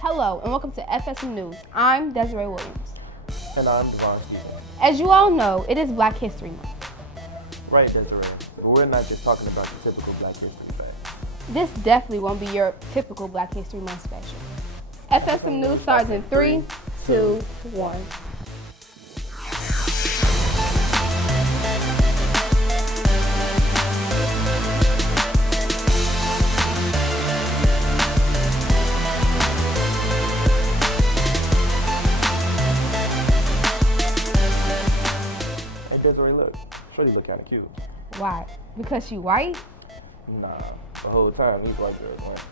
Hello and welcome to FSM News. I'm Desiree Williams. And I'm Devon Stevens. As you all know, it is Black History Month. Right, Desiree, but we're not just talking about the typical Black history facts. This definitely won't be your typical Black History Month special. FSM News starts in 3, 2, 1. Hey Desiree, look. Shorty look kinda cute. Why? Because she white? Nah, the whole time these white girls went.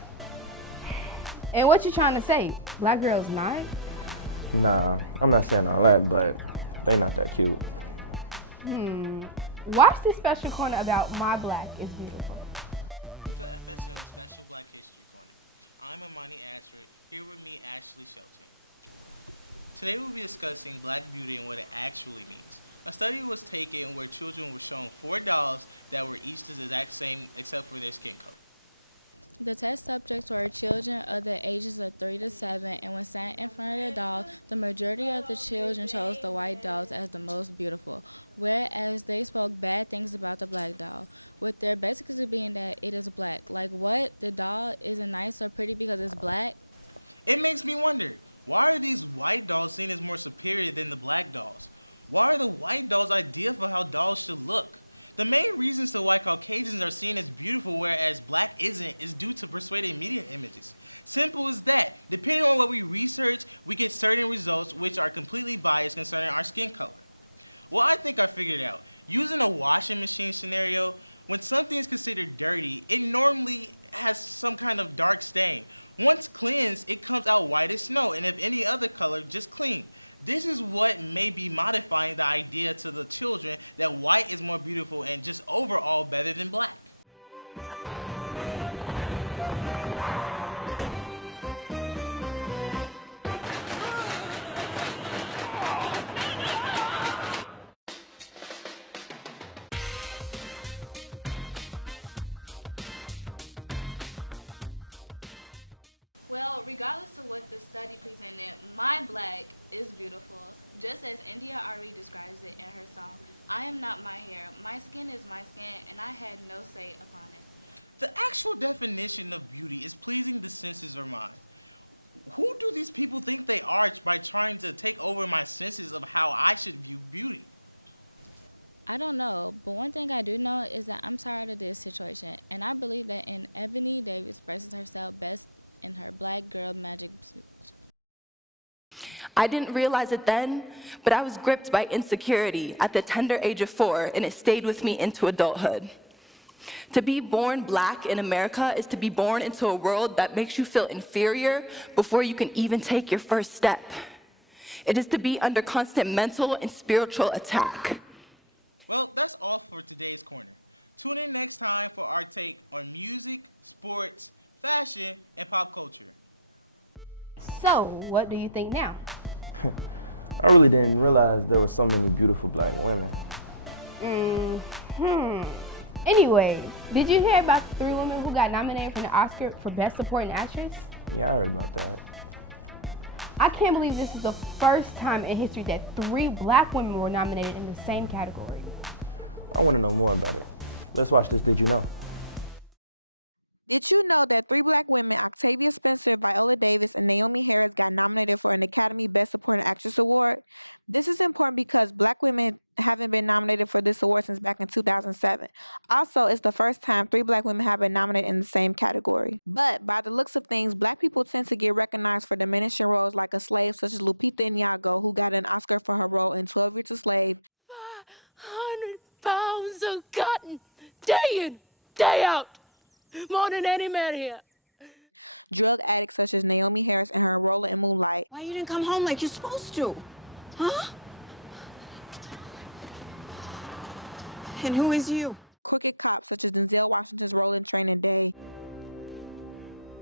And what you trying to say? Black girls not? Nah, I'm not saying all that, but they not that cute. Watch this special corner about My Black is Beautiful. To FSM Special Black History Corner. I'm Amani Ashford, here with me Ashley Shelton. Today we'll be discussing Black beauty and what it actually means. A study was taken where children were shown 4 dolls that were each the exact same except for their skin color. The test subjects were children of the ages of 3 to 7, and when sat in front of the doll, the majority of the children chose the white dolls as the most beautiful, whereas they spoke bad things about the black doll, with their basically being that it is black. Like what? The doll isn't nice or pretty because it's black? It makes me wonder, why are these white dolls seen as more superior than the black dolls? Why are the white dolls ideal for how dolls should look? The main reasons to why Caucasians are seen as beautiful whereas black isn't is due to persuaded media images. Simple as that. Depending on what we research, we get certain results which are completely biased concerning our skin color. Well, I think I figured it out. Using a washing machine scenario, when something is considered dirty, it normally has some kind of dark stain. Once cleansed, it comes out white as snow, and if any other color, just clean. This is what may be modifying the idea to the children that white is more beautiful and just overall better than black. Well, regardless of what the study presented, my black is beautiful. Just as India Ari describes it in her song, I am not my hair, my skin is my skin, and I had no say upon it. The actual definition of beauty is pleasing the senses or mind. Who do these people think they are by trying to take over my senses of how I should view beauty? I don't know, but one thing I do know is that I'm tired of this situation, and I believe that in Ebony Davis expresses herself best in her Black Girl Magic speech. I didn't realize it then, but I was gripped by insecurity at the tender age of 4, and it stayed with me into adulthood. To be born black in America is to be born into a world that makes you feel inferior before you can even take your first step. It is to be under constant mental and spiritual attack. Well, that's all for today's corner. Tune in next time for our take on music, sports, fashion, and pop culture. So, what do you think now? I really didn't realize there were so many beautiful black women. Anyways, did you hear about the 3 women who got nominated for the Oscar for Best Supporting Actress? Yeah, I heard about that. I can't believe this is the first time in history that 3 black women were nominated in the same category. I want to know more about it. Let's watch this Did You Know? Did you know that 3 black women, Octavia Spencer, Viola Davis, and Naomi Harris, got nominated for an Academy Best Supporting Actress Award? This is important because black women haven't been nominated for this award since back in 2007. Also, it's the first time 3 black women have been nominated in the same category. But by the looks of things, black people tend to get recognized for diminishing roles like a slave, such as Lupita Nyong'o, who got an Oscar for her role in 12 Years a Slave. 500 pounds of cotton, day in, day out. More than any man here. Drug addicts such as Naomi Harris in her role in Moonlight. Why you didn't come home like you're supposed to? Huh? And who is you? Crooked cops such as Denzel Washington's role in Training Day.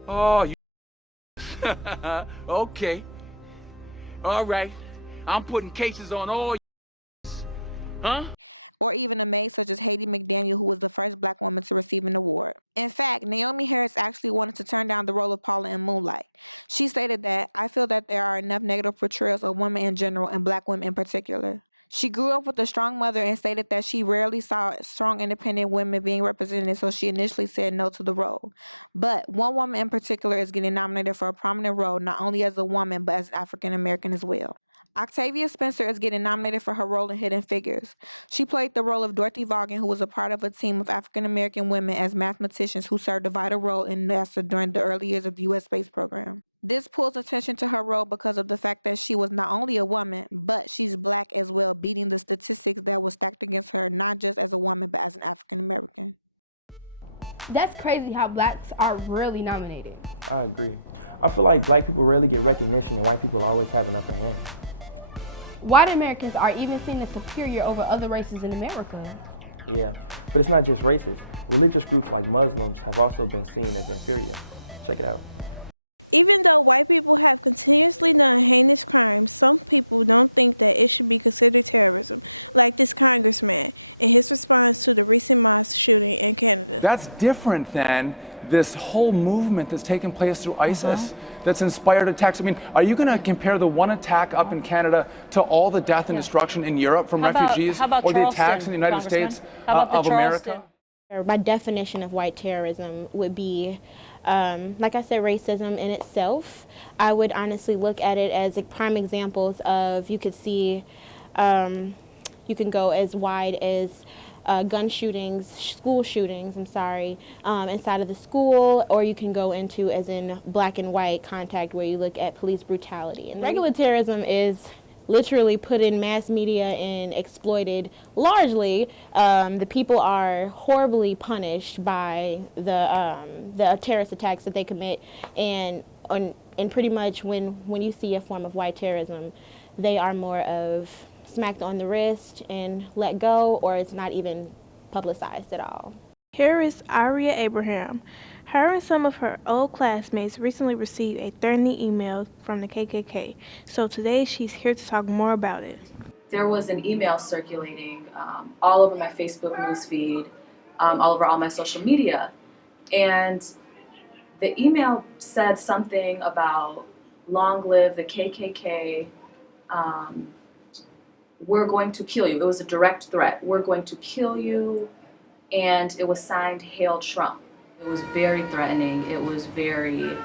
Oh, you okay. All right. I'm putting cases on all you. Huh? or even a maid such as Haiti McDaniel, who was the first black woman to receive an award. In fact, Naomi Harris actually wanted to turn down the role of Paula in Moonlight. She stated that, "I feel that there are enough negative portrayals of women in general and black women in particular." She grew up with a strong mother and stated that she rarely saw strong independent women being represented, so she initially said no to the role. But one woman in particular is getting nominated for a prominent role, not only as a woman, but as an African American as well. Octavia Spencer is getting nominated for her role in Hidden Figures. She played the role of Dorothy Vaughan, who was a part of a team of African American women as mathematicians who served a vital role in NASA during the early years of the U.S. space program. This pulls attention to her role because of the fact that she was not only a woman, but she's black as well, beating the statistics that was stacked against her, not just as a woman, but as an African American. That's crazy how blacks are really nominated. I agree. I feel like black people rarely get recognition and white people always have an upper hand. White Americans are even seen as superior over other races in America. Yeah, but it's not just racist. Religious groups like Muslims have also been seen as inferior. Check it out. Even though white people have continuously done heinous crimes, some people don't think that it should be considered terrorism, like this congressman in his response to the recent mosque shooting in Canada. That's different than this whole movement that's taken place through ISIS that's inspired attacks. I mean, are you going to compare the one attack up in Canada to all the death and destruction in Europe from refugees or the attacks in the United States of America? My definition of white terrorism would be, like I said, racism in itself. I would honestly look at it as prime examples of, you could see, you can go as wide as gun shootings, school shootings, inside of the school, or you can go into as in black and white contact where you look at police brutality. And regular terrorism is literally put in mass media and exploited largely. The people are horribly punished by the terrorist attacks that they commit, and pretty much when you see a form of white terrorism, they are more of smacked on the wrist and let go, or it's not even publicized at all. Here is Aria Abraham. Her and some of her old classmates recently received a threatening email from the KKK. So today she's here to talk more about it. There was an email circulating all over my Facebook newsfeed, all over all my social media. And the email said something about long live the KKK, we're going to kill you. It was a direct threat. We're going to kill you. And it was signed Hail Trump. It was very threatening. It was very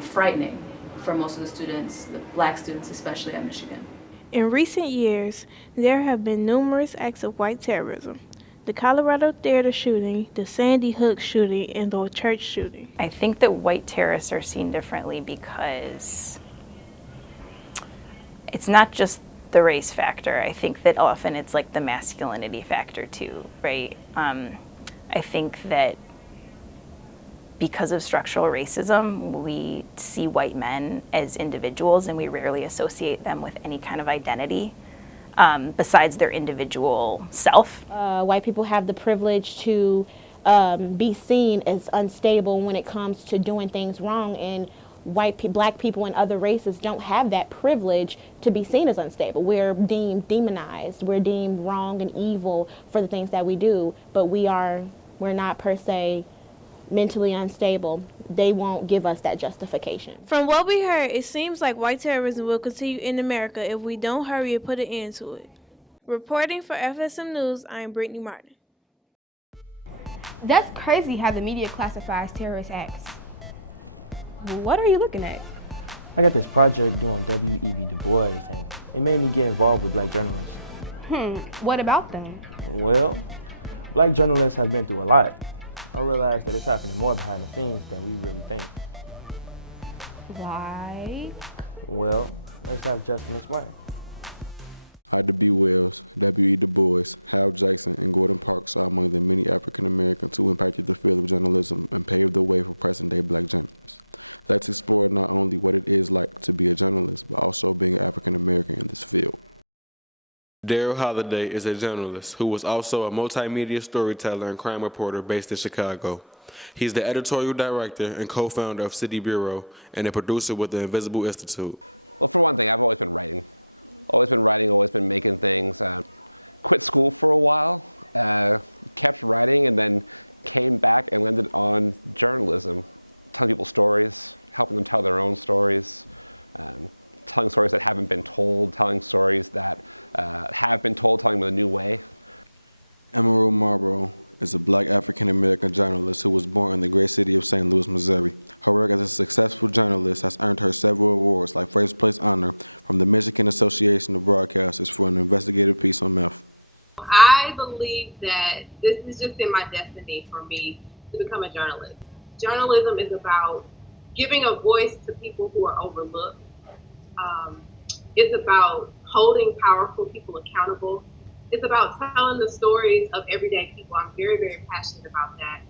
frightening for most of the students, the black students especially at Michigan. In recent years, there have been numerous acts of white terrorism. The Colorado Theater shooting, the Sandy Hook shooting, and the church shooting. I think that white terrorists are seen differently because it's not just the race factor. I think that often it's like the masculinity factor too, right? I think that because of structural racism, we see white men as individuals and we rarely associate them with any kind of identity besides their individual self. White people have the privilege to be seen as unstable when it comes to doing things wrong, and black people and other races don't have that privilege to be seen as unstable. We're deemed demonized. We're deemed wrong and evil for the things that we do, but we're not per se mentally unstable. They won't give us that justification. From what we heard, it seems like white terrorism will continue in America if we don't hurry and put an end to it. Reporting for FSM News, I am Brittany Martin. That's crazy how the media classifies terrorist acts. What are you looking at? I got this project due on W.E.B. Du Bois, and it made me get involved with black journalists. What about them? Well, black journalists have been through a lot. I realized that it's happening more behind the scenes than we really think. Like? Well, let's have Justin explain. Ida B. Wells, W.E. Du Bois, Hal Jackson, and Gordon Parks are among the many African Americans who impacted the field of journalism and paved the way for present-day black journalists. Let's explore not only what it is like to be a journalist, but also being an African American in this field. Daryl Holliday is a journalist who was also a multimedia storyteller and crime reporter based in Chicago. He's the editorial director and co-founder of City Bureau and a producer with the Invisible Institute. Well, for one thing, I've always been writing. Always been making things. quit school for a while, kept writing, and then came back and landed on journalism, telling people stories, helping them tell their own stories, telling stories that haven't been told, telling stories that have been told, telling them in a new way. Emerald Marlboro is a black African-American journalist who was born in the great city of St. Louis, Missouri. Her work as a successful journalist has earned her several awards, like first place honor from the Michigan Association of Broadcasters for an investigative piece on meth. I believe that this is just in my destiny for me to become a journalist. Journalism is about giving a voice to people who are overlooked. It's about holding powerful people accountable. It's about telling the stories of everyday people. I'm very, very passionate about that,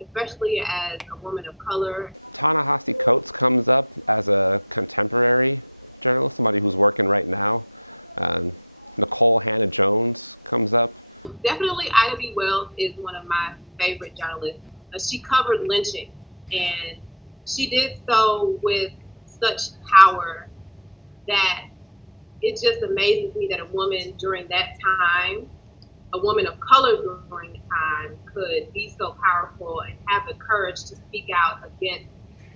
especially as a woman of color. Ta-Nehisi Coates comes up as a contemporary journalist, somebody who's working right now. Nicole Hannah-Jones comes up. Definitely Ida B. Wells is one of my favorite journalists. She covered lynching, and she did so with such power that it just amazes me that a woman during that time, a woman of color during the time, could be so powerful and have the courage to speak out against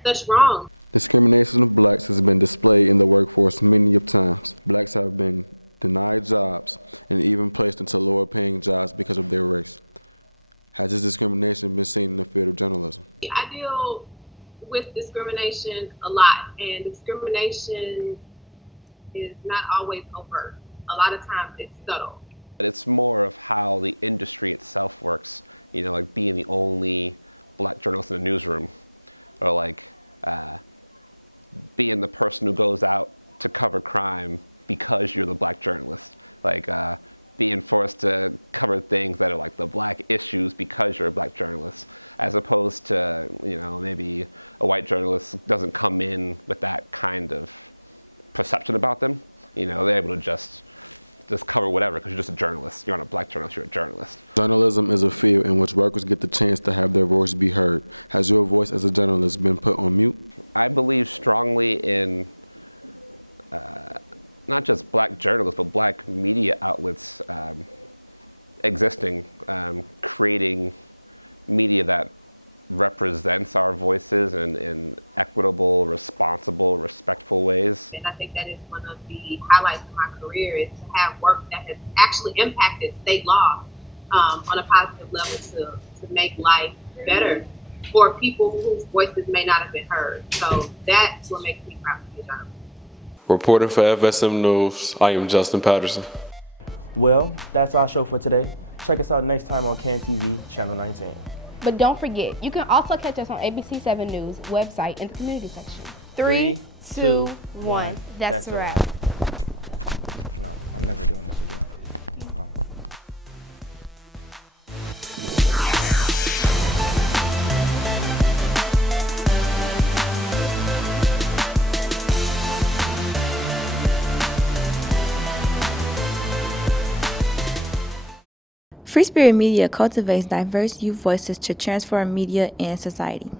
such wrong. Discrimination of blacks has been displayed in the workforce many of times. Blacks have been denied jobs and even placed into lower paying jobs because of their race. Has this discrimination been seen in the field of journalism? I deal with discrimination a lot, and discrimination is not always overt. A lot of times it's subtle. It's more of how the industry itself works, you know, like being the only black journalist in the newsroom, or like being the person who goes out to cover crime because you're the black journalist, like being forced to cover things that are like the black issues because you're a black journalist, as opposed to, you know, maybe a white journalist doesn't come in with that kind of perception about them. You know, they're able to just cover whatever because you're just a journalist. You're not a black journalist, you're a journalist. Journalism is a field in which workers get the chance to have their voice be heard. Has your voice as a journalist been put on mute? I believe strongly in not just black journalists, but black media outlets existing, creating media that represents our voices in equitable, responsible, respectful ways. And I think that is one of the highlights of my career, is to have work that has actually impacted state law on a positive level to make life better for people whose voices may not have been heard. So that's what makes me proud to be a journalist. Reporting for FSM News, I am Justin Patterson. Well, that's our show for today. Check us out next time on CAN TV, Channel 19. But don't forget, you can also catch us on ABC 7 News website in the community section. 3, 2, 1. That's a wrap. No, I'm never doing this again. Free Spirit Media cultivates diverse youth voices to transform media and society.